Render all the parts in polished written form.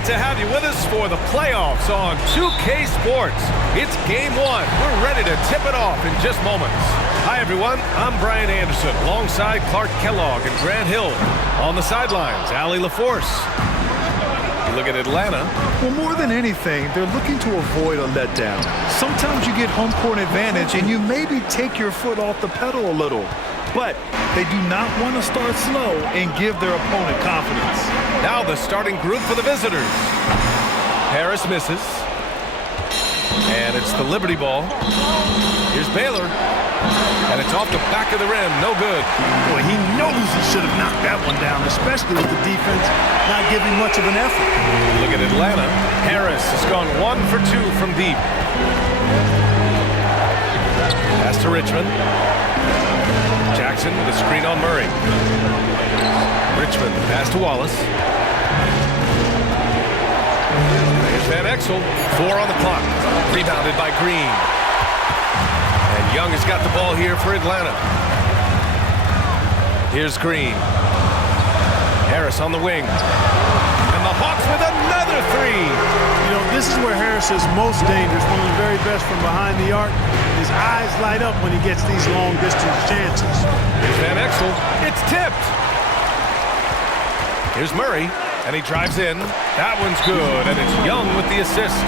Great to have you with us for the playoffs on 2K Sports. It's game one. We're ready to tip it off in just moments. Hi, everyone. I'm Brian Anderson alongside Clark Kellogg and Grant Hill. On the sidelines, Allie LaForce. You look at Atlanta. Well, more than anything, they're looking to avoid a letdown. Sometimes you get home court advantage and you maybe take your foot off the pedal a little. But they do not want to start slow and give their opponent confidence. Now the starting group for the visitors. Harris misses. And it's the Liberty ball. Here's Baylor. And it's off the back of the rim. No good. Boy, he knows he should have knocked that one down, especially with the defense not giving much of an effort. Look at Atlanta. Harris has gone 1 for 2 from deep. Pass to Richmond. Jackson with a screen on Murray. Richmond pass to Wallace. Here's Van Exel. 4 on the clock. Rebounded by Green. And Young has got the ball here for Atlanta. Here's Green. Harris on the wing. And the Hawks with another three. You know, this is where Harris is most dangerous, one of the very best from behind the arc. His eyes light up when he gets these long-distance chances. Here's Van Exel. It's tipped. Here's Murray, and he drives in. That one's good, and it's Young with the assist.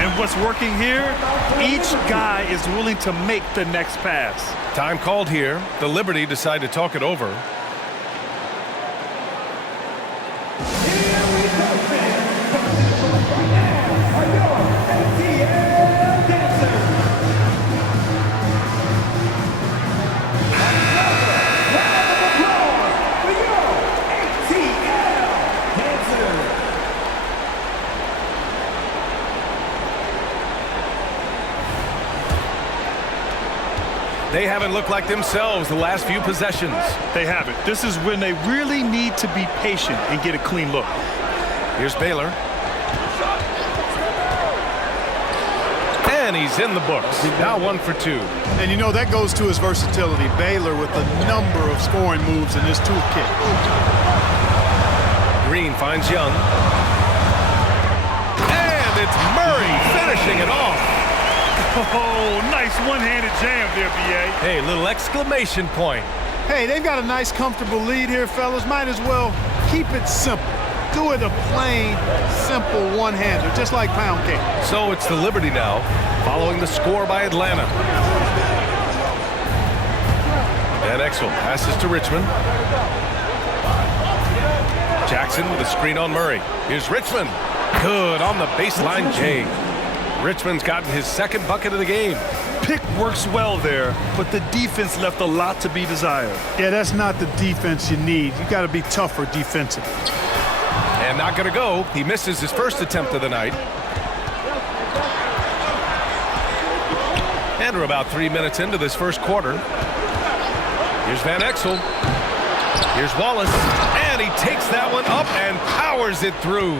And what's working here, each guy is willing to make the next pass. Time called here. The Liberty decide to talk it over. They haven't looked like themselves the last few possessions. They haven't. This is when they really need to be patient and get a clean look. Here's Baylor. And he's in the books. Now 1 for 2. And you know, that goes to his versatility. Baylor with a number of scoring moves in this toolkit. Green finds Young. And it's Murray finishing it off. Oh, nice one-handed jam there, B.A. Hey, little exclamation point. Hey, they've got a nice, comfortable lead here, fellas. Might as well keep it simple. Do it a plain, simple one-hander, just like pound cake. So it's the Liberty now, following the score by Atlanta. Van Exel passes to Richmond. Jackson with a screen on Murray. Here's Richmond. Good on the baseline J. Richmond's gotten his second bucket of the game. Pick works well there, but the defense left a lot to be desired. Yeah, that's not the defense you need. You got to be tougher defensively. And not going to go. He misses his first attempt of the night. And we're about 3 minutes into this first quarter. Here's Van Exel. Here's Wallace. And he takes that one up and powers it through.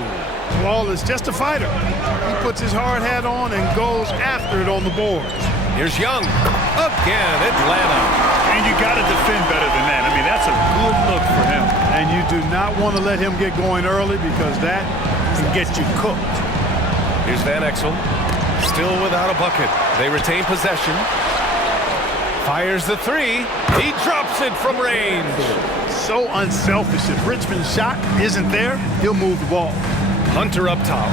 Wallace, just a fighter. He puts his hard hat on and goes after it on the boards. Here's Young. Again, Atlanta. And you got to defend better than that. I mean, that's a good look for him. And you do not want to let him get going early because that can get you cooked. Here's Van Exel. Still without a bucket. They retain possession. Fires the three. He drops it from range. So unselfish. If Richmond's shot isn't there, he'll move the ball. Hunter up top.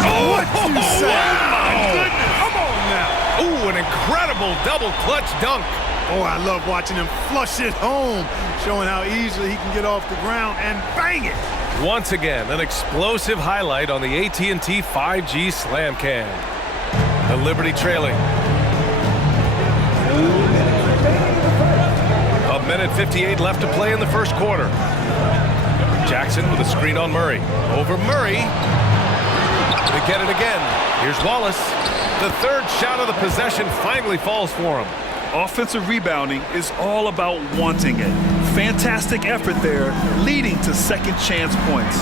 Oh, what you say? Wow. My goodness. Come on now. Ooh, an incredible double clutch dunk. Oh, I love watching him flush it home, showing how easily he can get off the ground and bang it. Once again, an explosive highlight on the AT&T 5G Slam Cam. The Liberty trailing. A minute 58 left to play in the first quarter. Jackson with a screen on Murray. Over Murray. They get it again. Here's Wallace. The third shot of the possession finally falls for him. Offensive rebounding is all about wanting it. Fantastic effort there, leading to second chance points.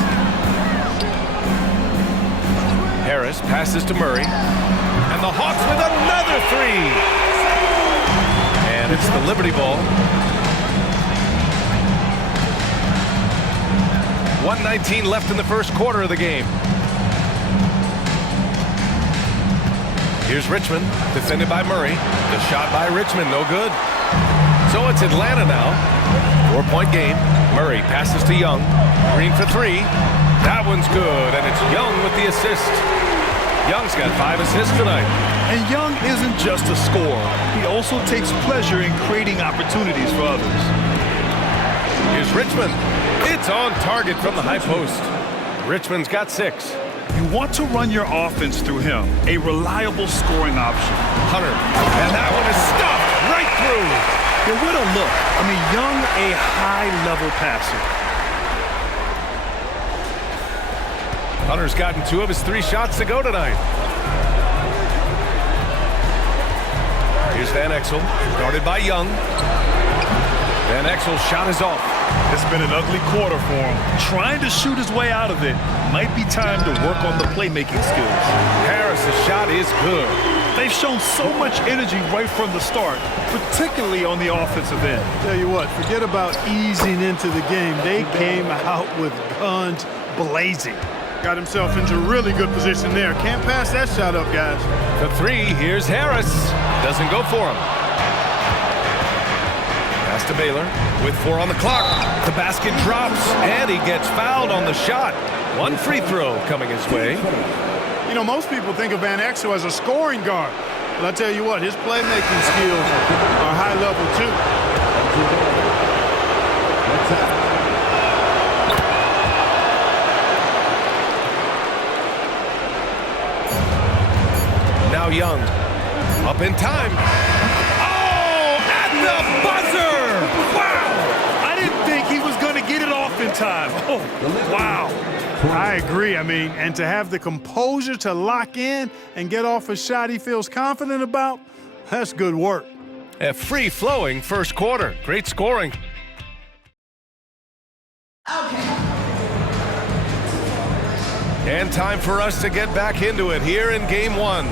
Harris passes to Murray. And the Hawks with another three. And it's the Liberty ball. 1:19 left in the first quarter of the game. Here's Richmond, defended by Murray. The shot by Richmond, no good. So it's Atlanta now. 4-point game. Murray passes to Young. Green for three. That one's good, and it's Young with the assist. Young's got 5 assists tonight. And Young isn't just a scorer. He also takes pleasure in creating opportunities for others. Here's Richmond. It's on target from the high post. Richmond's got 6. You want to run your offense through him, a reliable scoring option. Hunter, and that one is stuffed right through. Yeah, what a look. I mean, Young, a high-level passer. Hunter's gotten 2 of his 3 shots to go tonight. Here's Van Exel, guarded by Young. Van Exel's shot is off. It's been an ugly quarter for him. Trying to shoot his way out of it. Might be time to work on the playmaking skills. Harris's shot is good. They've shown so much energy right from the start, particularly on the offensive end. Tell you what, forget about easing into the game. They came out with guns blazing. Got himself into a really good position there. Can't pass that shot up, guys. The 3, here's Harris. Doesn't go for him. Pass to Baylor with 4 on the clock. The basket drops, and he gets fouled on the shot. 1 free throw coming his way. You know, most people think of Van Exel as a scoring guard. But I tell you what, his playmaking skills are high level, too. Now Young, up in time. Oh, at the buzzer! Wow! I didn't think he was going to get it off in time. Oh, wow. I agree. I mean, and to have the composure to lock in and get off a shot he feels confident about, that's good work. A free-flowing first quarter. Great scoring. And time for us to get back into it here in Game 1.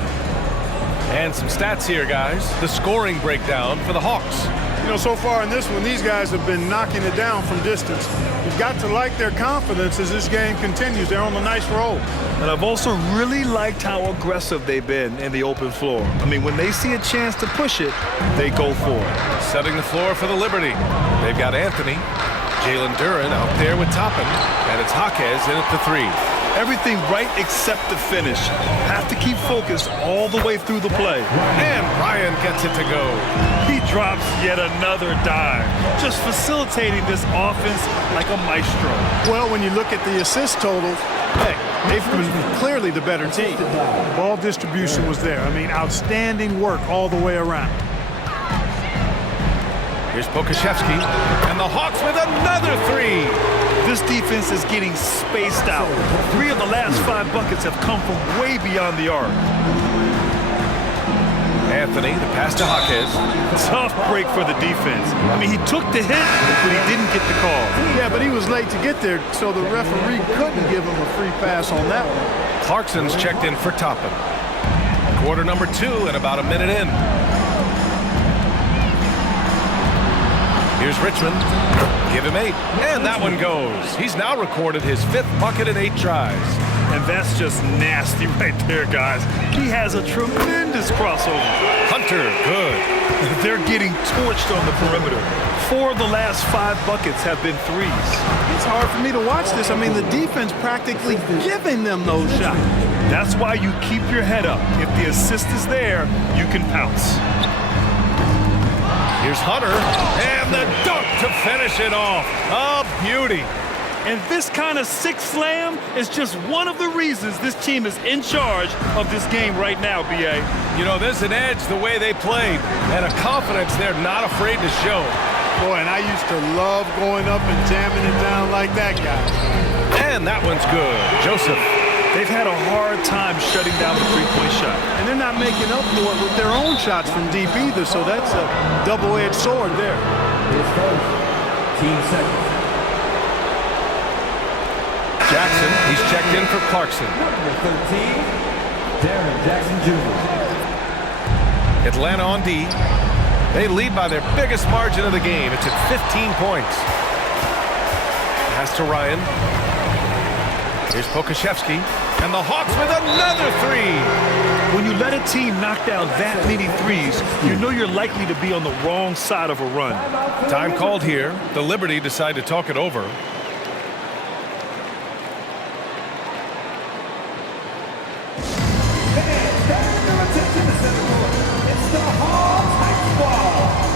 And some stats here, guys. The scoring breakdown for the Hawks. You know, so far in this one, these guys have been knocking it down from distance. You've got to like their confidence as this game continues. They're on a nice roll. And I've also really liked how aggressive they've been in the open floor. I mean, when they see a chance to push it, they go for it. Setting the floor for the Liberty. They've got Anthony, Jalen Duren out there with Toppin, and it's Jaquez in at the 3. Everything right except the finish. Have to keep focused all the way through the play. And Ryan gets it to go. He drops yet another dime. Just facilitating this offense like a maestro. Well, when you look at the assist totals, hey, they've been clearly the better team. Ball distribution was there. I mean, outstanding work all the way around. Here's Pokashevsky, and the Hawks with another 3. This defense is getting spaced out. 3 of the last 5 buckets have come from way beyond the arc. Anthony, the pass to Jaquez. Tough break for the defense. I mean, he took the hit, but he didn't get the call. Yeah, but he was late to get there, so the referee couldn't give him a free pass on that one. Clarkson's checked in for Toppin. Quarter number 2 and about a minute in. Here's Richmond. Give him 8. And that one goes. He's now recorded his 5th bucket in 8 tries. And that's just nasty right there, guys. He has a tremendous crossover. Hunter, good. They're getting torched on the perimeter. 4 of the last 5 buckets have been 3s. It's hard for me to watch this. I mean, the defense practically giving them those shots. That's why you keep your head up. If the assist is there, you can pounce. Here's Hunter, and the dunk to finish it off. A beauty. And this kind of sick slam is just one of the reasons this team is in charge of this game right now, B.A. You know, there's an edge the way they played, and a confidence they're not afraid to show. Boy, and I used to love going up and jamming it down like that guy. And that one's good. Joseph. They've had a hard time shutting down the three-point shot. And they're not making up for it with their own shots from deep either, so that's a double-edged sword there. Team second. Jackson, he's checked in for Clarkson. Number 13, Darren Jackson Jr. Atlanta on D. They lead by their biggest margin of the game. It's at 15 points. Pass to Ryan. Here's Pokashevsky, and the Hawks with another three. When you let a team knock down that many threes, you know you're likely to be on the wrong side of a run. Time called here. The Liberty decide to talk it over. It's the Hawks ball.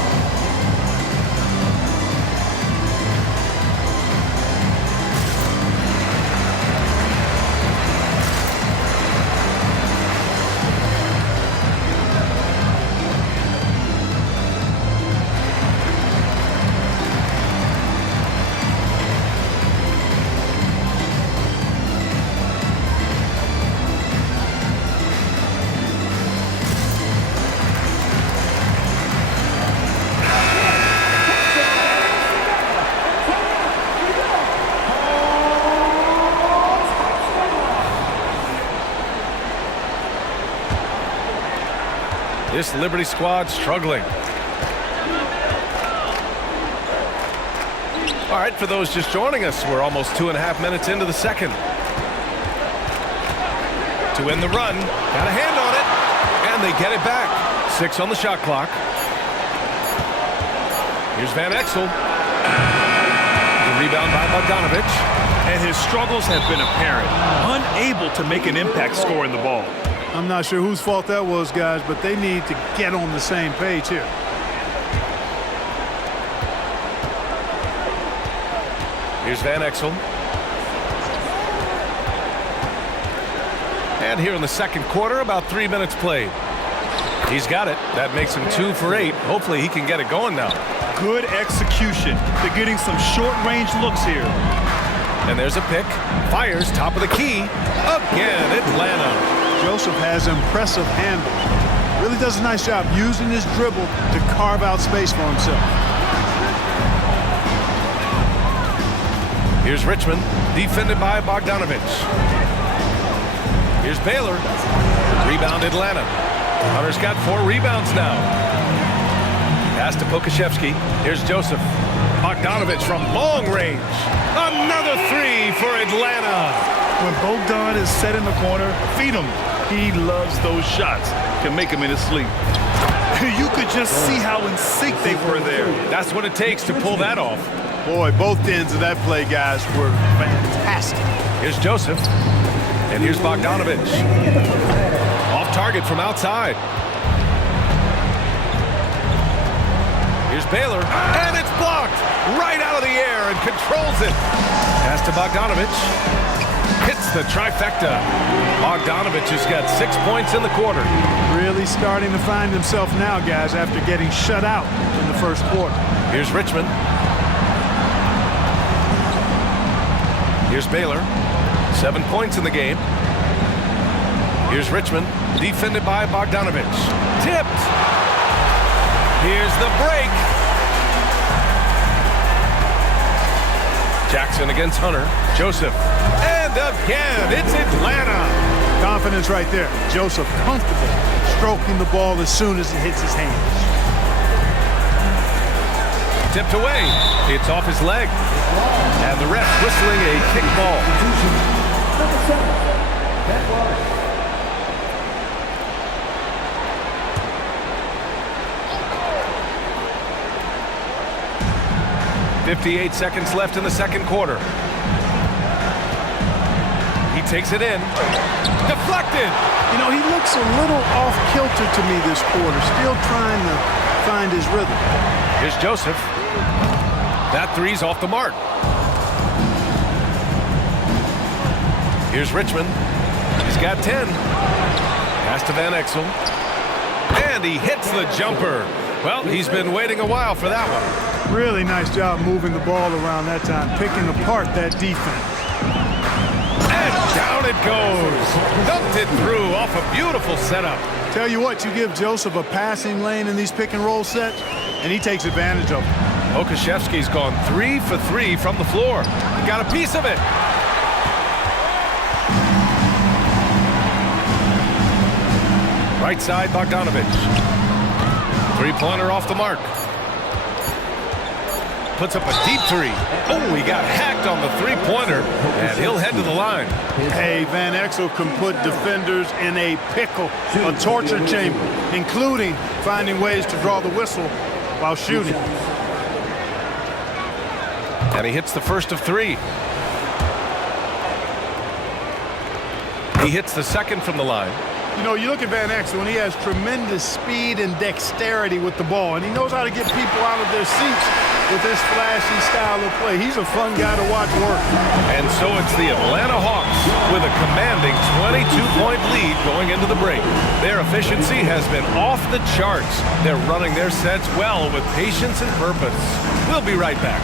This Liberty squad struggling. All right, for those just joining us, we're almost 2.5 minutes into the second. To win the run, got a hand on it, and they get it back. 6 on the shot clock. Here's Van Exel. The rebound by Bogdanovich. And his struggles have been apparent. Unable to make an impact scoring the ball. I'm not sure whose fault that was, guys, but they need to get on the same page here. Here's Van Exel. And here in the second quarter, about 3 minutes played. He's got it. That makes him 2 for 8. Hopefully he can get it going now. Good execution. They're getting some short-range looks here. And there's a pick. Fires top of the key. Again, Atlanta. Joseph has impressive handle. Really does a nice job using his dribble to carve out space for himself. Here's Richmond, defended by Bogdanovich. Here's Baylor. Rebound Atlanta. Hunter's got 4 rebounds now. Pass to Pokashevsky. Here's Joseph. Bogdanovich from long range. Another 3 for Atlanta. When Bogdan is set in the corner, feed him. He loves those shots. Can make him in his sleep. You could just see how in sync they were there. That's what it takes to pull that off. Boy, both ends of that play, guys, were fantastic. Here's Joseph. And here's Bogdanovich. Off target from outside. Here's Baylor. And it's blocked right out of the air and controls it. Pass to Bogdanovich. Hits the trifecta. Bogdanovich has got 6 points in the quarter. Really starting to find himself now, guys, after getting shut out in the first quarter. Here's Richmond. Here's Baylor. 7 points in the game. Here's Richmond, defended by Bogdanovich. Tipped. Here's the break. Jackson against Hunter. Joseph. And again, it's Atlanta. Confidence right there. Joseph comfortable stroking the ball as soon as it hits his hands. Tipped away. It's off his leg. And the ref whistling a kick ball. Number 7, Ben Wallace. 58 seconds left in the second quarter. He takes it in. Deflected. You know, he looks a little off kilter to me this quarter, still trying to find his rhythm. Here's Joseph. That three's off the mark. Here's Richmond. He's got 10. Pass to Van Exel. And he hits the jumper. Well, he's been waiting a while for that one. Really nice job moving the ball around that time, picking apart that defense. And down it goes. Dumped it through off a beautiful setup. Tell you what, you give Joseph a passing lane in these pick and roll sets, and he takes advantage of it. Pokashevsky's gone 3 for 3 from the floor. He got a piece of it. Right side, Bogdanovich. Three-pointer off the mark. puts up a deep three. Oh, he got hacked on the three-pointer, and he'll head to the line. Hey, Van Exel can put defenders in a pickle, a torture chamber, including finding ways to draw the whistle while shooting. And he hits the first of three. He hits the second from the line. You know, you look at Van Exel, and he has tremendous speed and dexterity with the ball, and he knows how to get people out of their seats with this flashy style of play. He's a fun guy to watch work. And so it's the Atlanta Hawks with a commanding 22-point lead going into the break. Their efficiency has been off the charts. They're running their sets well with patience and purpose. We'll be right back.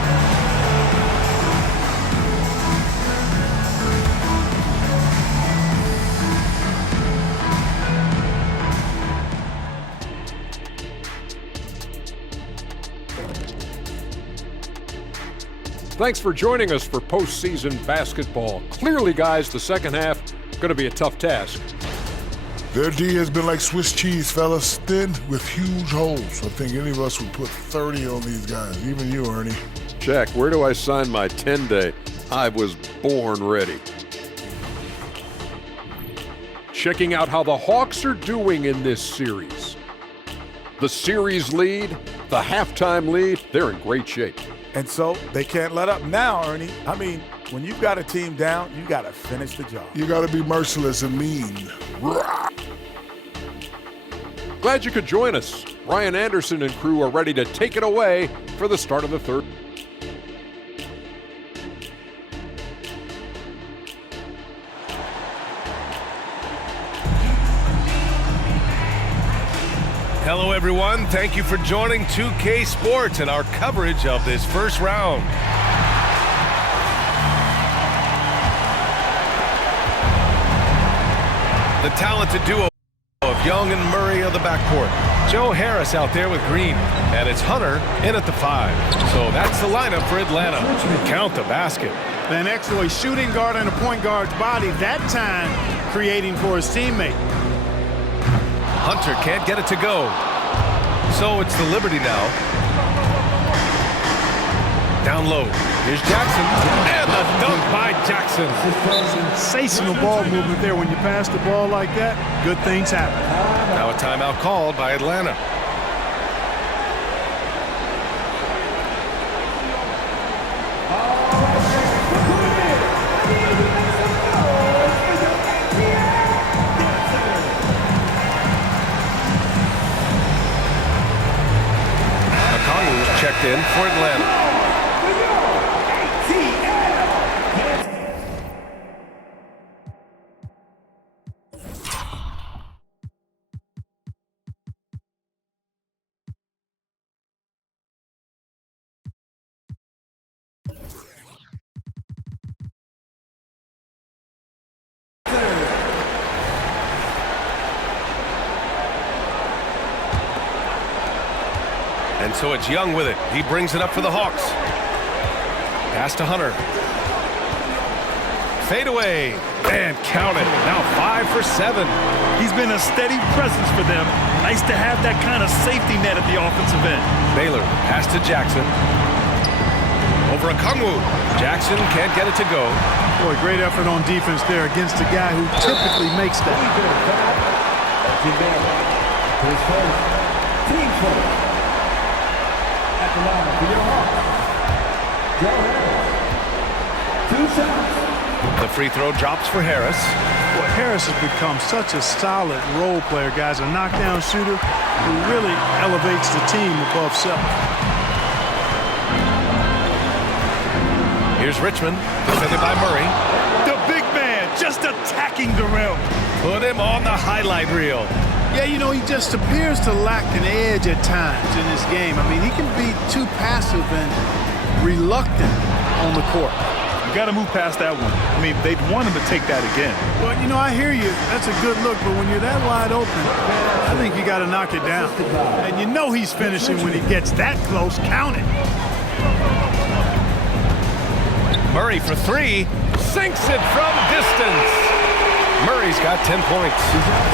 Thanks for joining us for postseason basketball. Clearly, guys, the second half going to be a tough task. Their D has been like Swiss cheese, fellas, thin with huge holes. I think any of us would put 30 on these guys, even you, Ernie. Jack, where do I sign my 10-day? I was born ready. Checking out how the Hawks are doing in this series. The series lead, the halftime lead, they're in great shape. And so they can't let up now, Ernie. I mean, when you've got a team down, you got to finish the job. You got to be merciless and mean. Glad you could join us. Ryan Anderson and crew are ready to take it away for the start of the third. Hello, everyone. Thank you for joining 2K Sports and our coverage of this first round. The talented duo of Young and Murray of the backcourt. Joe Harris out there with Green, and it's Hunter in at the 5. So that's the lineup for Atlanta. Count the basket. Van Exel, a shooting guard and a point guard's body, that time creating for his teammate. Hunter can't get it to go. So it's the Liberty now. Down low. Here's Jackson. And the dunk by Jackson. Sensational ball movement there. When you pass the ball like that, good things happen. Now a timeout called by Atlanta. Checked in for Atlanta. And so it's Young with it. He brings it up for the Hawks. Pass to Hunter. Fade away. And count it. Now 5 for 7. He's been a steady presence for them. Nice to have that kind of safety net at the offensive end. Baylor, pass to Jackson. Over a Kungwu. Jackson can't get it to go. Boy, great effort on defense there against a guy who typically makes that. His first team first. At the line for your Hawks, Joe Harris. 2 shots. The free throw drops for Harris. Boy, Harris has become such a solid role player, guys. A knockdown shooter who really elevates the team above self. Here's Richmond, defended by Murray. The big man just attacking the rim. Put him on the highlight reel. Yeah, you know, he just appears to lack an edge at times in this game. I mean, he can be too passive and reluctant on the court. You got to move past that one. I mean, they'd want him to take that again. Well, you know, I hear you. That's a good look, but when you're that wide open, I think you got to knock it down. And you know he's finishing when he gets that close. Count it. Murray for 3. Sinks it from distance. Murray's got 10 points.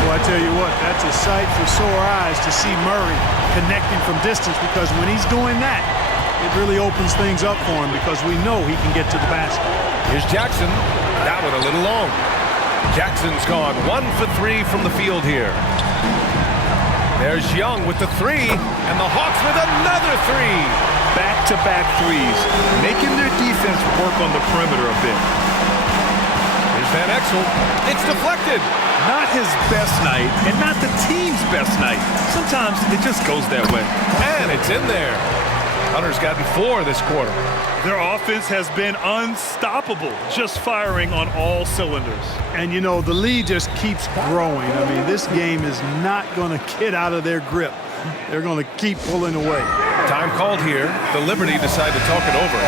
Well, I tell you what, that's a sight for sore eyes to see Murray connecting from distance, because when he's doing that, it really opens things up for him because we know he can get to the basket. Here's Jackson. That one a little long. Jackson's gone 1 for 3 from the field here. There's Young with the 3, and the Hawks with another 3. Back-to-back threes, making their defense work on the perimeter a bit. Here's Van Exel. It's deflected. Not his best night, and not the team's best night. Sometimes it just goes that way. And it's in there. Hunter's gotten 4 this quarter. Their offense has been unstoppable, just firing on all cylinders. And, you know, the lead just keeps growing. I mean, this game is not going to get out of their grip. They're going to keep pulling away. Time called here. The Liberty decide to talk it over.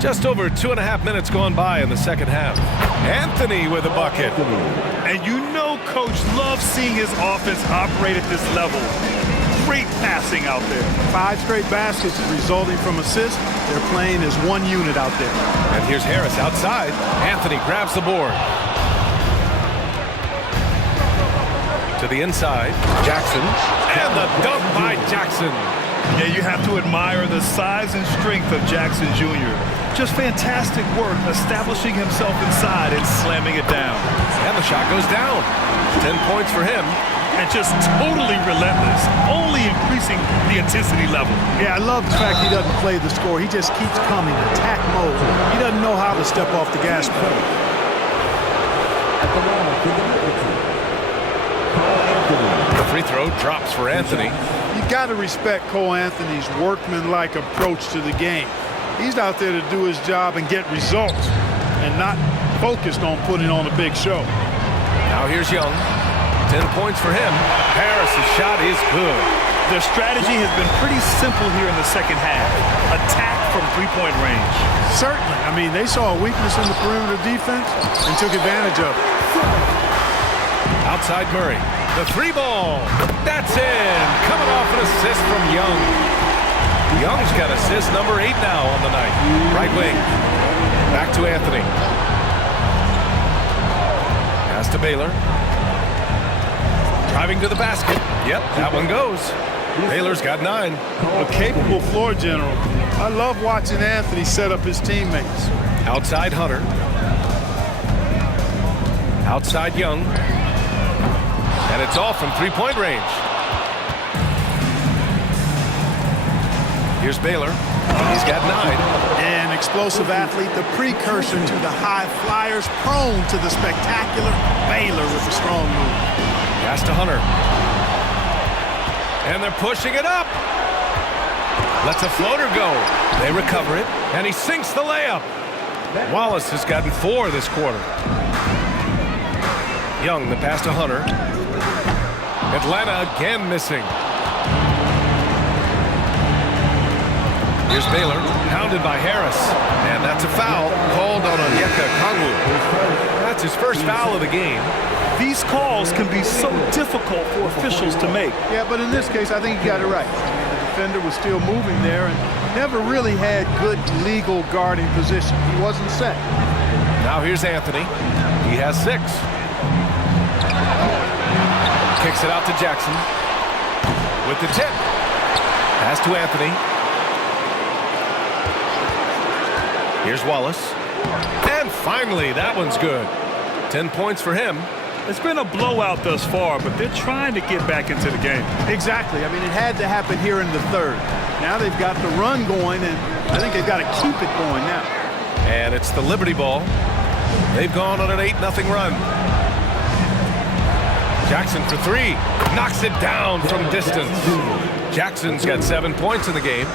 Just over 2.5 minutes gone by in the second half. Anthony with a bucket. And you know Coach loves seeing his offense operate at this level. Great passing out there. 5 straight baskets resulting from assists. They're playing as one unit out there. And here's Harris outside. Anthony grabs the board. To the inside. Jackson. And the dunk by Jackson. Yeah, you have to admire the size and strength of Jackson Jr. Just fantastic work establishing himself inside and slamming it down. And the shot goes down. 10 points for him. And just totally relentless, only increasing the intensity level. Yeah, I love the fact he doesn't play the score. He just keeps coming, attack mode. He doesn't know how to step off the gas pedal. The free throw drops for Anthony. You got to respect Cole Anthony's workmanlike approach to the game. He's out there to do his job and get results and not focused on putting on a big show. Now here's Young. 10 points for him. Harris's shot is good. Their strategy has been pretty simple here in the second half. Attack from three-point range. Certainly. I mean, they saw a weakness in the perimeter defense and took advantage of it. Outside Murray. The 3 ball. That's in. Coming off an assist from Young. Young's got assist number 8 now on the night. Right wing. Back to Anthony. Pass to Baylor. Driving to the basket. Yep, that one goes. Baylor's got 9. A capable floor general. I love watching Anthony set up his teammates. Outside Hunter. Outside Young. And it's off from three-point range. Here's Baylor. He's got 9. An explosive athlete, the precursor to the high flyers, prone to the spectacular. Baylor with a strong move. Pass to Hunter. And they're pushing it up. Lets a floater go. They recover it, and he sinks the layup. Wallace has gotten 4 this quarter. Young, the pass to Hunter. Atlanta again missing. Here's Baylor, pounded by Harris. And that's a foul called on Onyeka Okongwu. That's his first foul of the game. These calls can be so difficult for officials to make. Yeah, but in this case, I think he got it right. The defender was still moving there and never really had good legal guarding position. He wasn't set. Now here's Anthony. He has 6. Kicks it out to Jackson. With the tip. Pass to Anthony. Here's Wallace. And finally, that one's good. 10 points for him. It's been a blowout thus far, but they're trying to get back into the game. Exactly. I mean, it had to happen here in the third. Now they've got the run going, and I think they've got to keep it going now. And it's the Liberty ball. They've gone on an 8-0 run. Jackson for 3. Knocks it down from distance. Jackson's got 7 points in the game.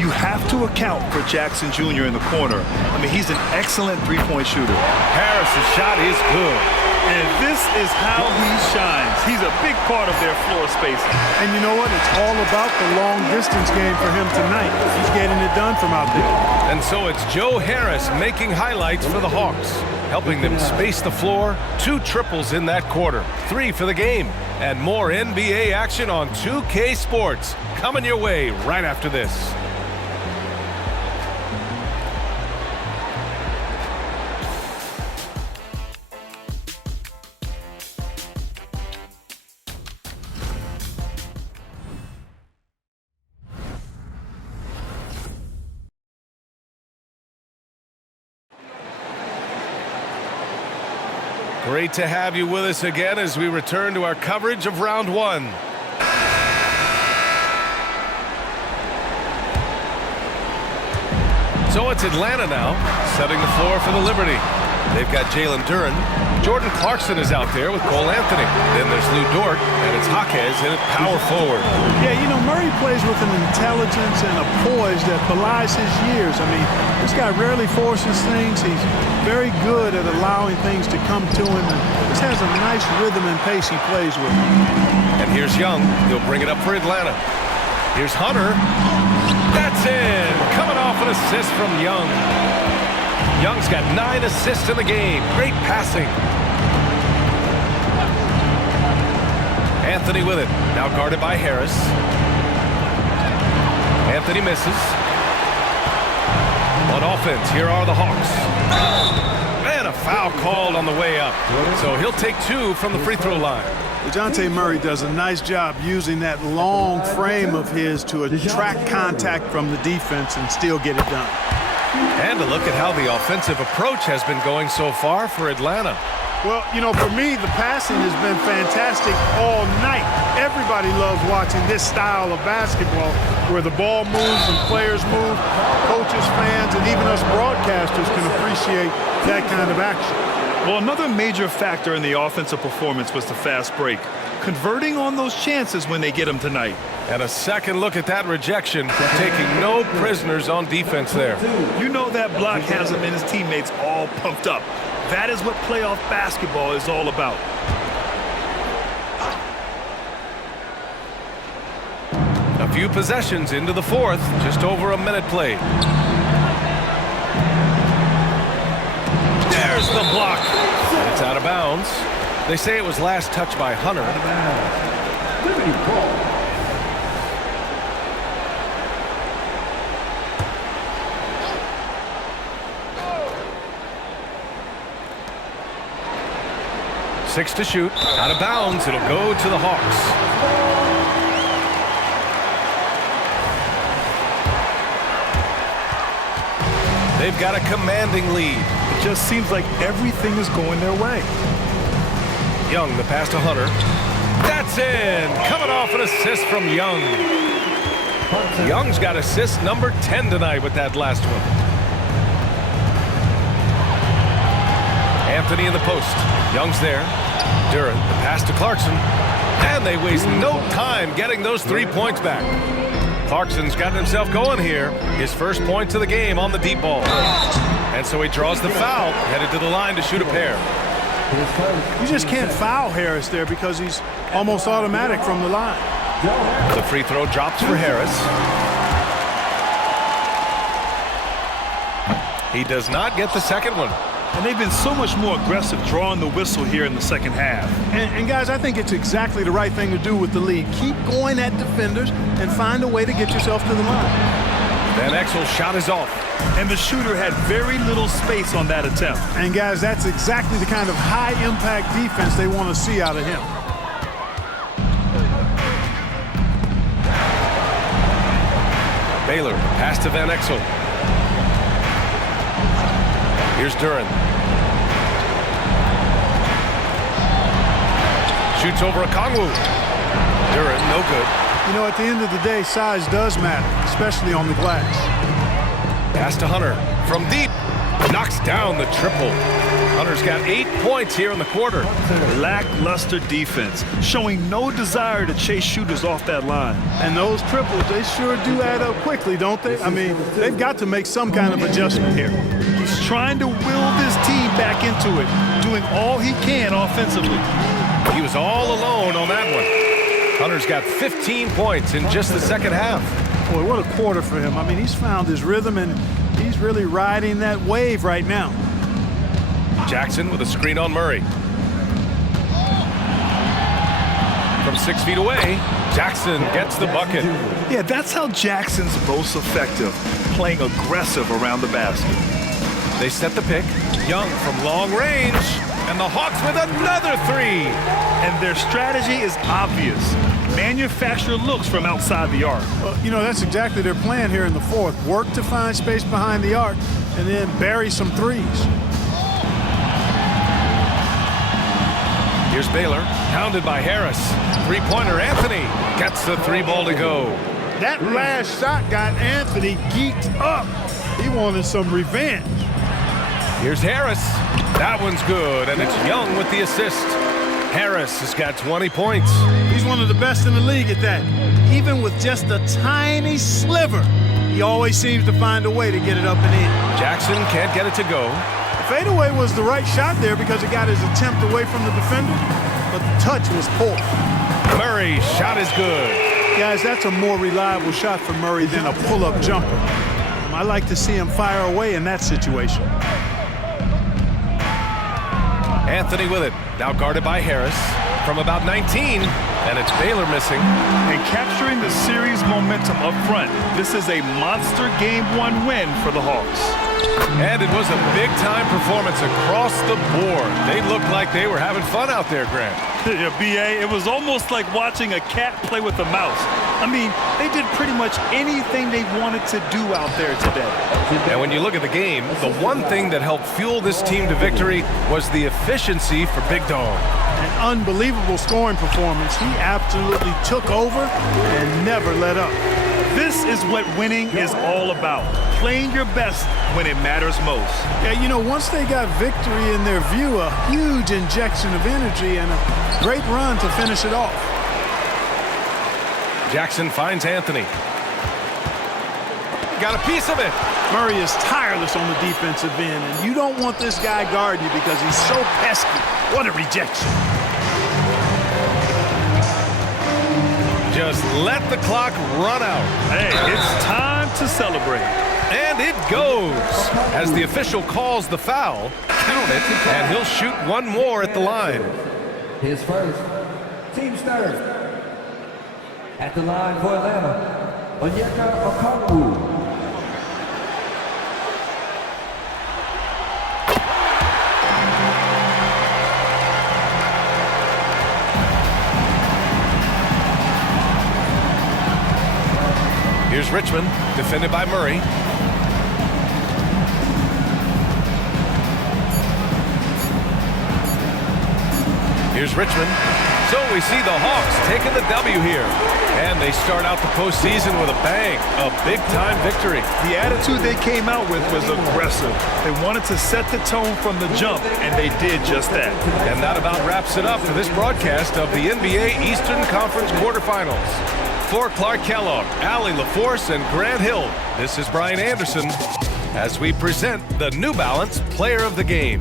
You have to account for Jackson Jr. in the corner. I mean, he's an excellent three-point shooter. Harris's shot is good. And this is how he shines. He's a big part of their floor spacing. And you know what? It's all about the long-distance game for him tonight. He's getting it done from out there. And so it's Joe Harris making highlights for the Hawks, helping them space the floor. 2 triples in that quarter. 3 for the game. And more NBA action on 2K Sports. Coming your way right after this. Great to have you with us again as we return to our coverage of round one. So it's Atlanta now, setting the floor for the Liberty. They've got Jalen Duren. Jordan Clarkson is out there with Cole Anthony. Then there's Lou Dort, and it's Jaquez in at power forward. Yeah, you know, Murray plays with an intelligence and a poise that belies his years. I mean, this guy rarely forces things. He's very good at allowing things to come to him, and just has a nice rhythm and pace he plays with. And here's Young. He'll bring it up for Atlanta. Here's Hunter. That's in. Coming off an assist from Young. Young's got 9 assists in the game. Great passing. Anthony with it. Now guarded by Harris. Anthony misses. On offense, here are the Hawks. And a foul called on the way up. So he'll take 2 from the free throw line. DeJounte Murray does a nice job using that long frame of his to attract contact from the defense and still get it done. And a look at how the offensive approach has been going so far for Atlanta. Well, you know, for me, the passing has been fantastic all night. Everybody loves watching this style of basketball where the ball moves and players move. Coaches, fans, and even us broadcasters can appreciate that kind of action. Well, another major factor in the offensive performance was the fast break. Converting on those chances when they get them tonight. And a second look at that rejection, taking no prisoners on defense there. You know that block has him and his teammates all pumped up. That is what playoff basketball is all about. A few possessions into the fourth, just over a minute played. There's the block. And it's out of bounds. They say it was last touched by Hunter. Liberty ball. Six to shoot. Out of bounds. It'll go to the Hawks. They've got a commanding lead. It just seems like everything is going their way. Young, the pass to Hunter. That's in. Coming off an assist from Young. Young's got assist number 10 tonight with that last one. Anthony in the post. Young's there. Duren, the pass to Clarkson. And they waste no time getting those 3 points back. Clarkson's gotten himself going here. His first points of the game on the deep ball. And so he draws the foul, headed to the line to shoot a pair. You just can't foul Harris there because he's almost automatic from the line. The free throw drops for Harris. He does not get the second one. And they've been so much more aggressive drawing the whistle here in the second half. And guys, I think it's exactly the right thing to do with the lead. Keep going at defenders and find a way to get yourself to the line. Van Exel's shot is off. And the shooter had very little space on that attempt. And guys, that's exactly the kind of high-impact defense they want to see out of him. Baylor, pass to Van Exel. Here's Duren. Shoots over a Kongwu. Duren, no good. You know, at the end of the day, size does matter, especially on the glass. Pass to Hunter from deep. Knocks down the triple. Hunter's got 8 points here in the quarter. Lackluster defense, showing no desire to chase shooters off that line. And those triples, they sure do add up quickly, don't they? I mean, they've got to make some kind of adjustment here. He's trying to will this team back into it, doing all he can offensively. He was all alone on that one. Hunter's got 15 points in just the second half. Boy, what a quarter for him. I mean, he's found his rhythm, and he's really riding that wave right now. Jackson with a screen on Murray. From 6 feet away, Jackson gets the bucket. Yeah, that's how Jackson's most effective, playing aggressive around the basket. They set the pick. Young from long range. And the Hawks with another 3. And their strategy is obvious. Manufacture looks from outside the arc. Well, you know, that's exactly their plan here in the fourth. Work to find space behind the arc and then bury some threes. Here's Baylor, pounded by Harris. Three-pointer, Anthony gets the three ball to go. That last shot got Anthony geeked up. He wanted some revenge. Here's Harris. That one's good, and it's Young with the assist. Harris has got 20 points. He's one of the best in the league at that. Even with just a tiny sliver, he always seems to find a way to get it up and in. Jackson can't get it to go. The fadeaway was the right shot there because it got his attempt away from the defender, but the touch was poor. Murray's shot is good. Guys, that's a more reliable shot for Murray than a pull-up jumper. I like to see him fire away in that situation. Anthony with it, now guarded by Harris from about 19, and it's Baylor missing. And capturing the series momentum up front. This is a monster Game 1 win for the Hawks. And it was a big-time performance across the board. They looked like they were having fun out there, Grant. Yeah, B.A., it was almost like watching a cat play with a mouse. I mean, they did pretty much anything they wanted to do out there today. And when you look at the game, the one thing that helped fuel this team to victory was the efficiency for Big Dog. An unbelievable scoring performance. He absolutely took over and never let up. This is what winning is all about. Playing your best when it matters most. Yeah, you know, once they got victory in their view, a huge injection of energy and a great run to finish it off. Jackson finds Anthony. Got a piece of it. Murray is tireless on the defensive end, and you don't want this guy guarding you because he's so pesky. What a rejection. Just let the clock run out. Hey, it's time to celebrate. And it goes. As the official calls the foul, count it, and he'll shoot one more at the line. His first. Team starter. At the line for Atlanta, Onyeka Okongwu. Here's Richmond, defended by Murray. Here's Richmond. So we see the Hawks taking the W here. And they start out the postseason with a bang, a big-time victory. The attitude they came out with was aggressive. They wanted to set the tone from the jump, and they did just that. And that about wraps it up for this broadcast of the NBA Eastern Conference quarterfinals. For Clark Kellogg, Allie LaForce, and Grant Hill, this is Brian Anderson as we present the New Balance Player of the Game.